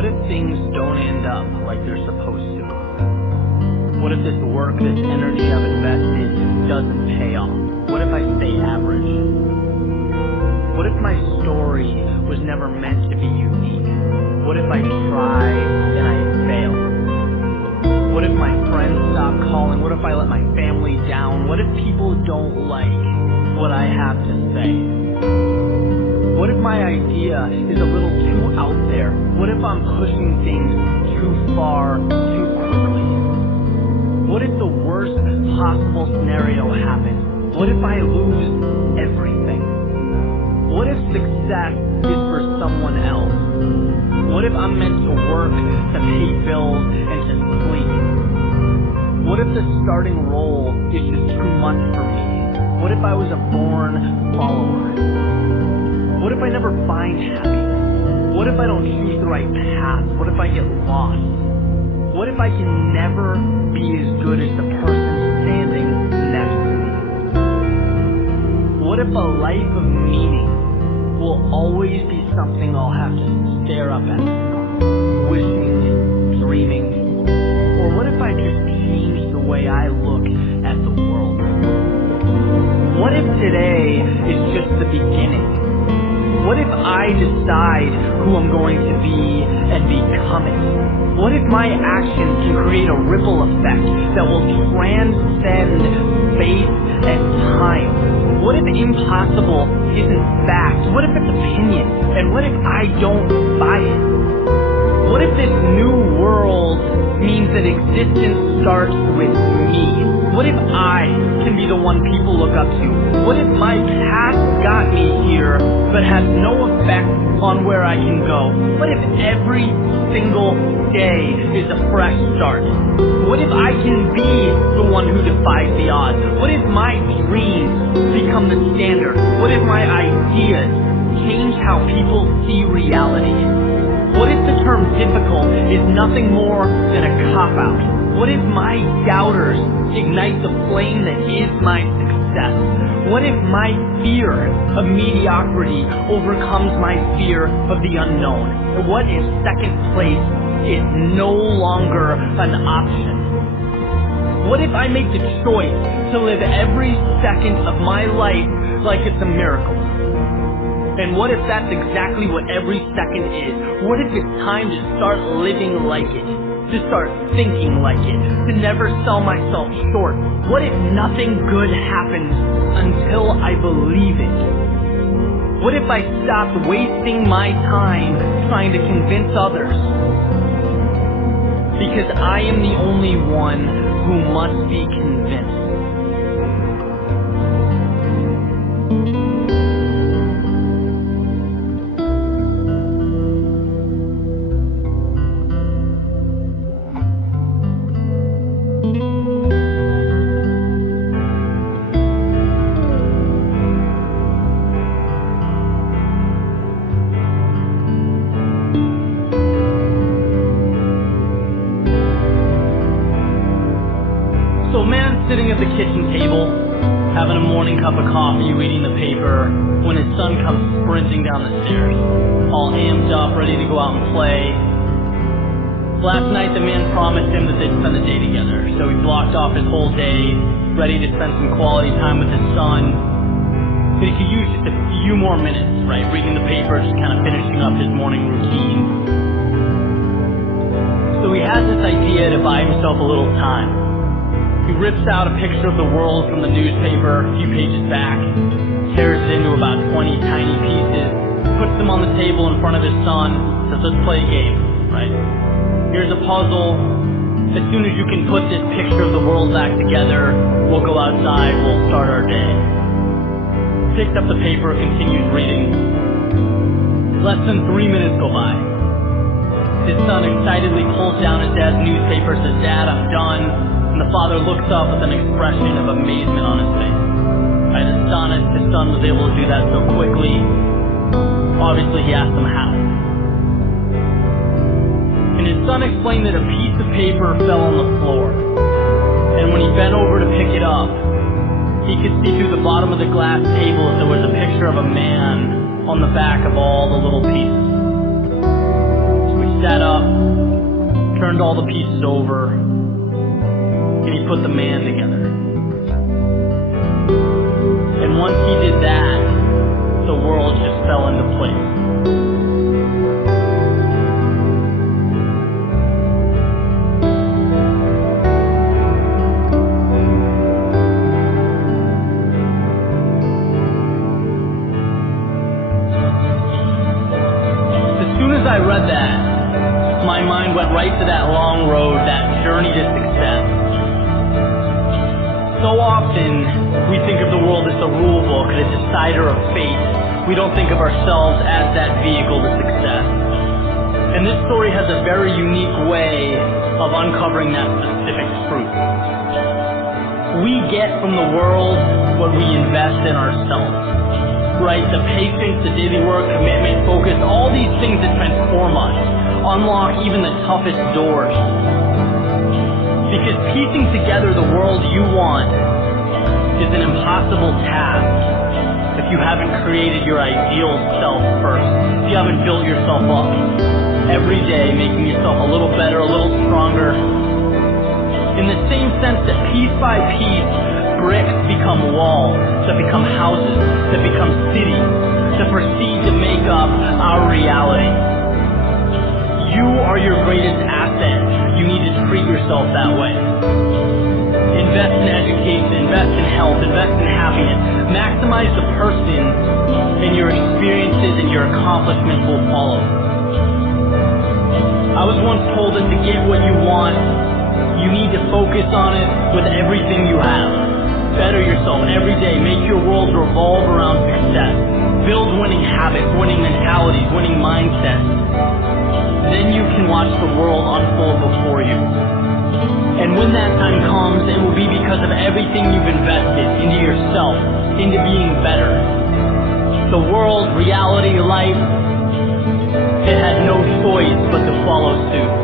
What if things don't end up like they're supposed to? What if this work, this energy I've invested doesn't pay off? What if I stay average? What if my story was never meant to be unique? What if I try and I fail? What if my friends stop calling? What if I let my family down? What if people don't like what I have to say? What if my idea is a little too out there? What if I'm pushing things too far, too quickly? What if the worst possible scenario happens? What if I lose everything? What if success is for someone else? What if I'm meant to work, to pay bills, and to sleep? What if the starting role is just too much for me? What if I was a born follower? What if I never find happiness? What if I don't choose the right path? What if I get lost? What if I can never be as good as the person standing next to me? What if a life of meaning will always be something I'll have to stare up at, wishing, dreaming? Or what if I just change the way I look at the world? What if today is just the beginning? What if I decide who I'm going to be and become it? What if my actions can create a ripple effect that will transcend space and time? What if impossible isn't fact? What if it's opinion? And what if I don't buy it? What if this new world means that existence starts with me? What if I can be the one people look up to? What if my past got me here but has no effect on where I can go? What if every single day is a fresh start? What if I can be the one who defies the odds? What if my dreams become the standard? What if my ideas change how people see reality? What if the term difficult is nothing more than a cop-out? What if my doubters ignite the flame that is my success? What if my fear of mediocrity overcomes my fear of the unknown? What if second place is no longer an option? What if I make the choice to live every second of my life like it's a miracle? And what if that's exactly what every second is? What if it's time to start living like it? To start thinking like it? To never sell myself short? What if nothing good happens until I believe it? What if I stopped wasting my time trying to convince others? Because I am the only one who must be convinced. So man's sitting at the kitchen table, having a morning cup of coffee, reading the paper, when his son comes sprinting down the stairs, all amped up, ready to go out and play. Last night the man promised him that they'd spend the day together, so he blocked off his whole day, ready to spend some quality time with his son. But he could use just a few more minutes, right, reading the paper, just kind of finishing up his morning routine. So he has this idea to buy himself a little time. He rips out a picture of the world from the newspaper a few pages back, tears it into about 20 tiny pieces, puts them on the table in front of his son, says, let's play a game, right? Here's a puzzle. As soon as you can put this picture of the world back together, we'll go outside, we'll start our day. Picks up the paper, continues reading. Less than 3 minutes go by. His son excitedly pulls down his dad's newspaper, says, Dad, I'm done. And the father looks up with an expression of amazement on his face. Right, astonished his son was able to do that so quickly. Obviously, he asked him how. And his son explained that a piece of paper fell on the floor. And when he bent over to pick it up, he could see through the bottom of the glass table that there was a picture of a man on the back of all the little pieces. So he sat up, turned all the pieces over, and he put the man together. And once he did that, the world just fell into place. I read that, my mind went right to that long road, that journey to success. So often, we think of the world as a rule book, a decider of fate. We don't think of ourselves as that vehicle to success. And this story has a very unique way of uncovering that specific truth. We get from the world what we invest in ourselves. Right, the patience, the daily work, commitment, focus, all these things that transform us, unlock even the toughest doors. Because piecing together the world you want is an impossible task if you haven't created your ideal self first, if you haven't built yourself up every day, making yourself a little better, a little stronger. In the same sense that piece by piece, bricks become walls, that become houses, that become cities, that proceed to make up our reality. You are your greatest asset. You need to treat yourself that way. Invest in education, invest in health, invest in happiness. Maximize the person, and your experiences and your accomplishments will follow. I was once told that to get what you want, you need to focus on it with everything you have. Better yourself every day. Make your world revolve around success. Build winning habits, winning mentalities, winning mindsets. Then you can watch the world unfold before you. And when that time comes, it will be because of everything you've invested into yourself, into being better. The world, reality, life, it had no choice but to follow suit.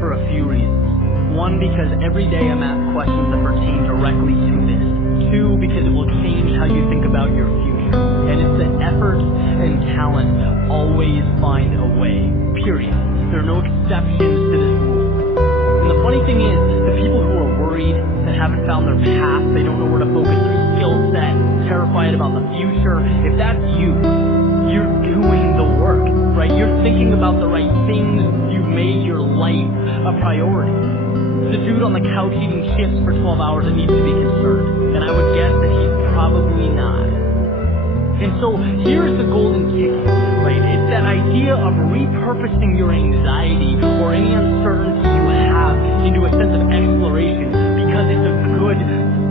For a few reasons. One, because every day I'm asked questions that pertain directly to this. Two, because it will change how you think about your future. And it's that effort and talent always find a way. Period. There are no exceptions to this rule. And the funny thing is, the people who are worried, that haven't found their path, they don't know where to focus their skill set, terrified about the future, if that's you, you're doing the work, right? You're thinking about the right things. You've made your life a priority. The dude on the couch eating chips for 12 hours that needs to be concerned. And I would guess that he's probably not. And so here's the golden ticket, right? It's that idea of repurposing your anxiety or any uncertainty you have into a sense of exploration because it's a good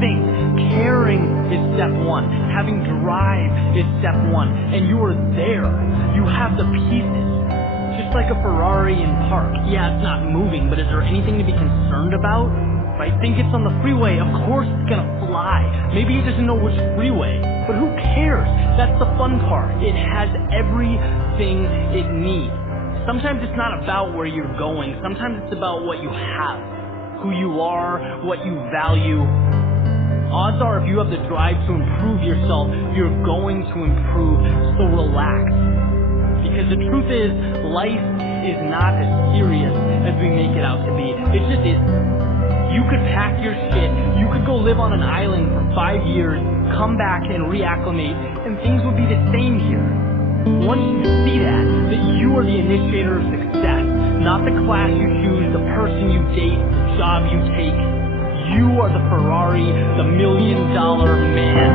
thing. Caring is step one. Having drive is step one. And you are there. You have the pieces. Just like a Ferrari in park. Yeah, it's not moving, but is there anything to be concerned about? Right? Think it's on the freeway. Of course it's gonna fly. Maybe it doesn't know which freeway. But who cares? That's the fun part. It has everything it needs. Sometimes it's not about where you're going. Sometimes it's about what you have. Who you are, what you value. Odds are if you have the drive to improve yourself, you're going to improve. So relax. Because the truth is, life is not as serious as we make it out to be. It just isn't. You could pack your shit, you could go live on an island for 5 years, come back and reacclimate, and things would be the same here. Once you see that you are the initiator of success, not the class you choose, the person you date, the job you take. You are the Ferrari, the $1 million man.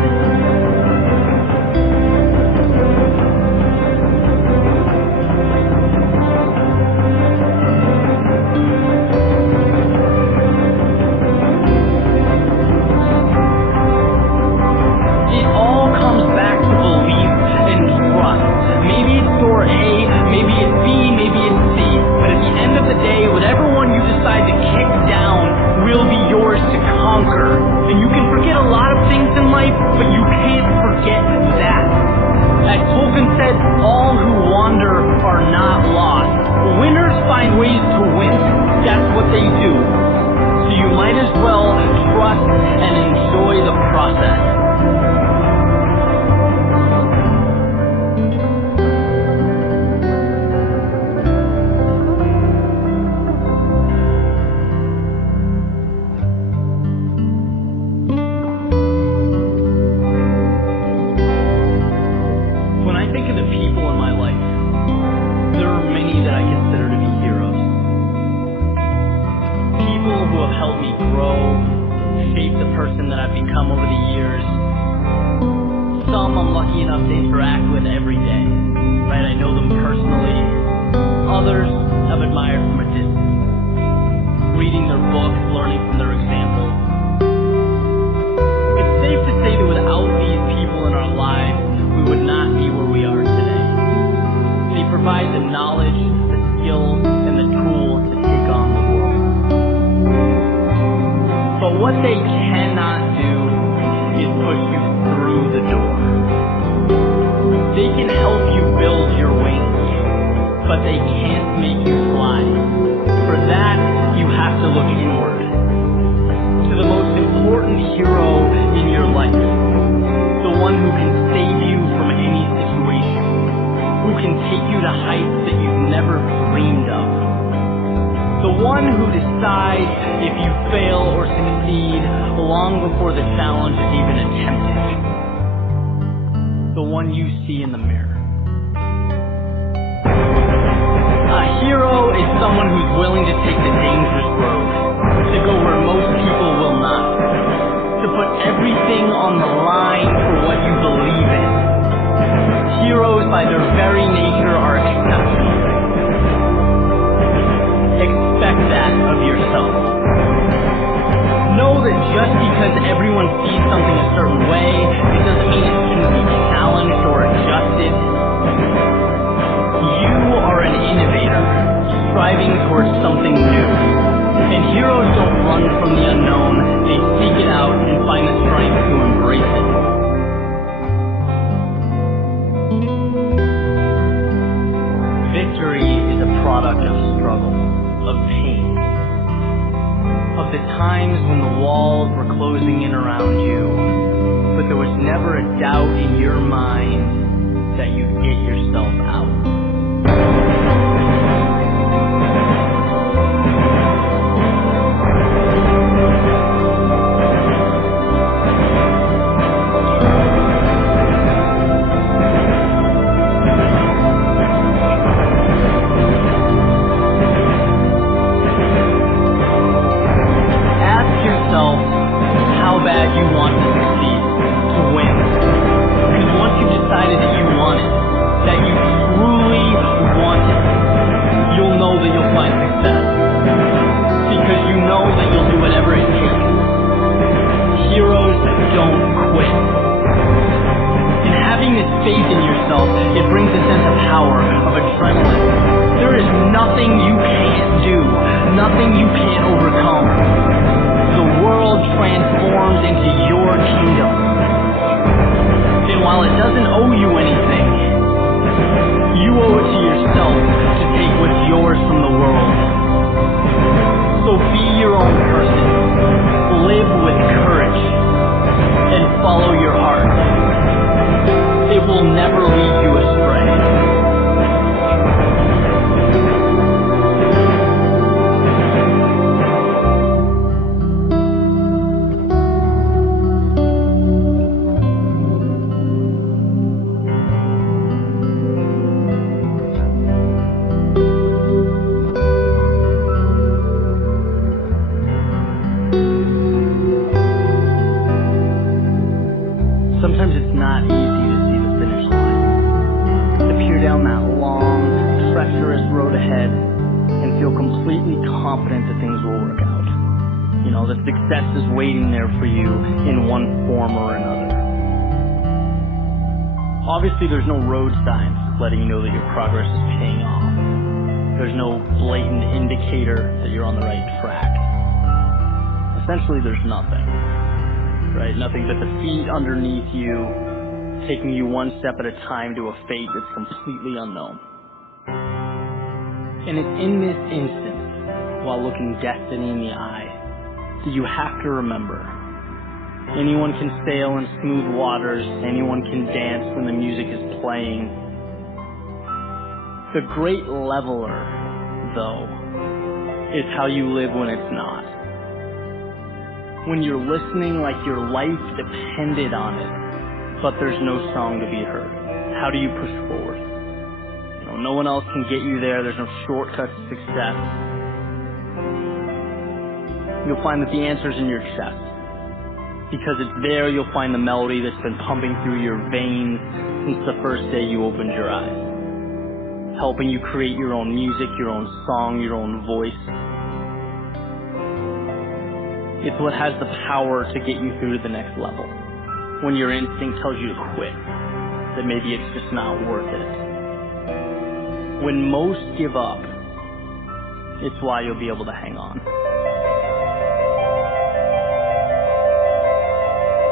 And you can forget a lot of things in life. lucky enough to interact with every day, right? I know them personally. Others I've admired from a distance, reading their books, learning from their examples. It's safe to say that without these people in our lives, we would not be where we are today. They provide the knowledge, the skills, and the tools to take on the world. But what they cannot do is push you through the door. They can help you build your wings, but they can't make you fly. For that, you have to look inward to the most important hero in your life, the one who can save you from any situation, who can take you to heights that you've never dreamed of, the one who decides if you fail or succeed long before the challenge is even attempted, the one you see in the mirror. A hero is someone who's willing to take the dangerous road, to go where most people will not, to put everything on the line for what you believe in. Heroes, by their very nature, are exceptional. Expect that of yourself. Know that just because everyone sees something a certain way, it doesn't mean it shouldn't be challenged or adjusted. You are an innovator, striving towards something new. And heroes don't run from the unknown, they seek it out and find the strength to embrace it. Victory is a product of struggle, of pain, of the times when the walls were closing in around you, but there was never a doubt in your mind that you'd get yourself out. Sometimes it's not easy to see the finish line, to peer down that long, treacherous road ahead and feel completely confident that things will work out. You know, that success is waiting there for you in one form or another. Obviously, there's no road signs letting you know that your progress is paying off. There's no blatant indicator that you're on the right track. Essentially, there's nothing. Right? Nothing but the feet underneath you, taking you one step at a time to a fate that's completely unknown. And it's in this instant, while looking destiny in the eye, that you have to remember, anyone can sail in smooth waters, anyone can dance when the music is playing. The great leveler, though, is how you live when it's not. When you're listening like your life depended on it, but there's no song to be heard. How do you push forward? You know, no one else can get you there. There's no shortcut to success. You'll find that the answer's in your chest. because it's there you'll find the melody that's been pumping through your veins since the first day you opened your eyes, helping you create your own music, your own song, your own voice. It's what has the power to get you through to the next level when your instinct tells you to quit, that maybe it's just not worth it. When most give up, it's why you'll be able to hang on.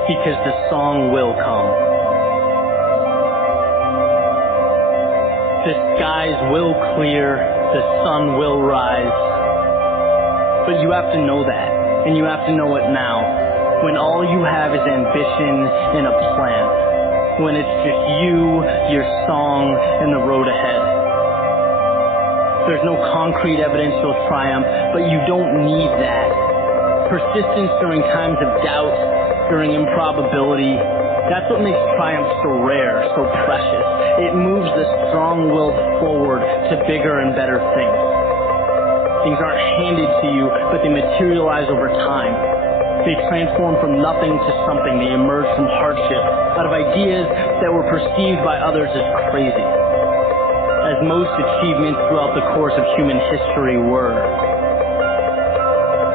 Because the song will come. The skies will clear, the sun will rise. But you have to know that, and you have to know it now, when all you have is ambition and a plan, when it's just you, your song, and the road ahead. There's no concrete evidence you'll triumph, but you don't need that. Persistence during times of doubt, during improbability, that's what makes triumph so rare, so precious. It moves the strong-willed forward to bigger and better things. Things aren't handed to you, but they materialize over time. They transform from nothing to something. They emerge from hardship, out of ideas that were perceived by others as crazy, as most achievements throughout the course of human history were.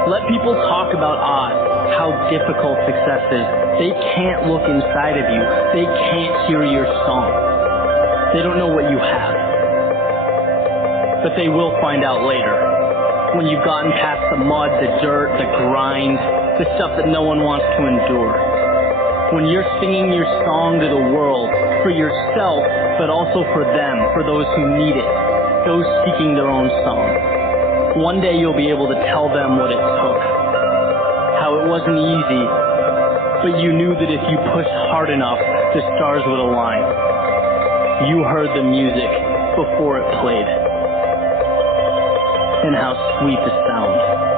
Let people talk about odds, how difficult success is. They can't look inside of you. They can't hear your song. They don't know what you have. But they will find out later, when you've gotten past the mud, the dirt, the grind, the stuff that no one wants to endure. When you're singing your song to the world, for yourself, but also for them, for those who need it, those seeking their own song. One day you'll be able to tell them what it took, how it wasn't easy, but you knew that if you pushed hard enough, the stars would align. You heard the music before it played, and how sweet the sound.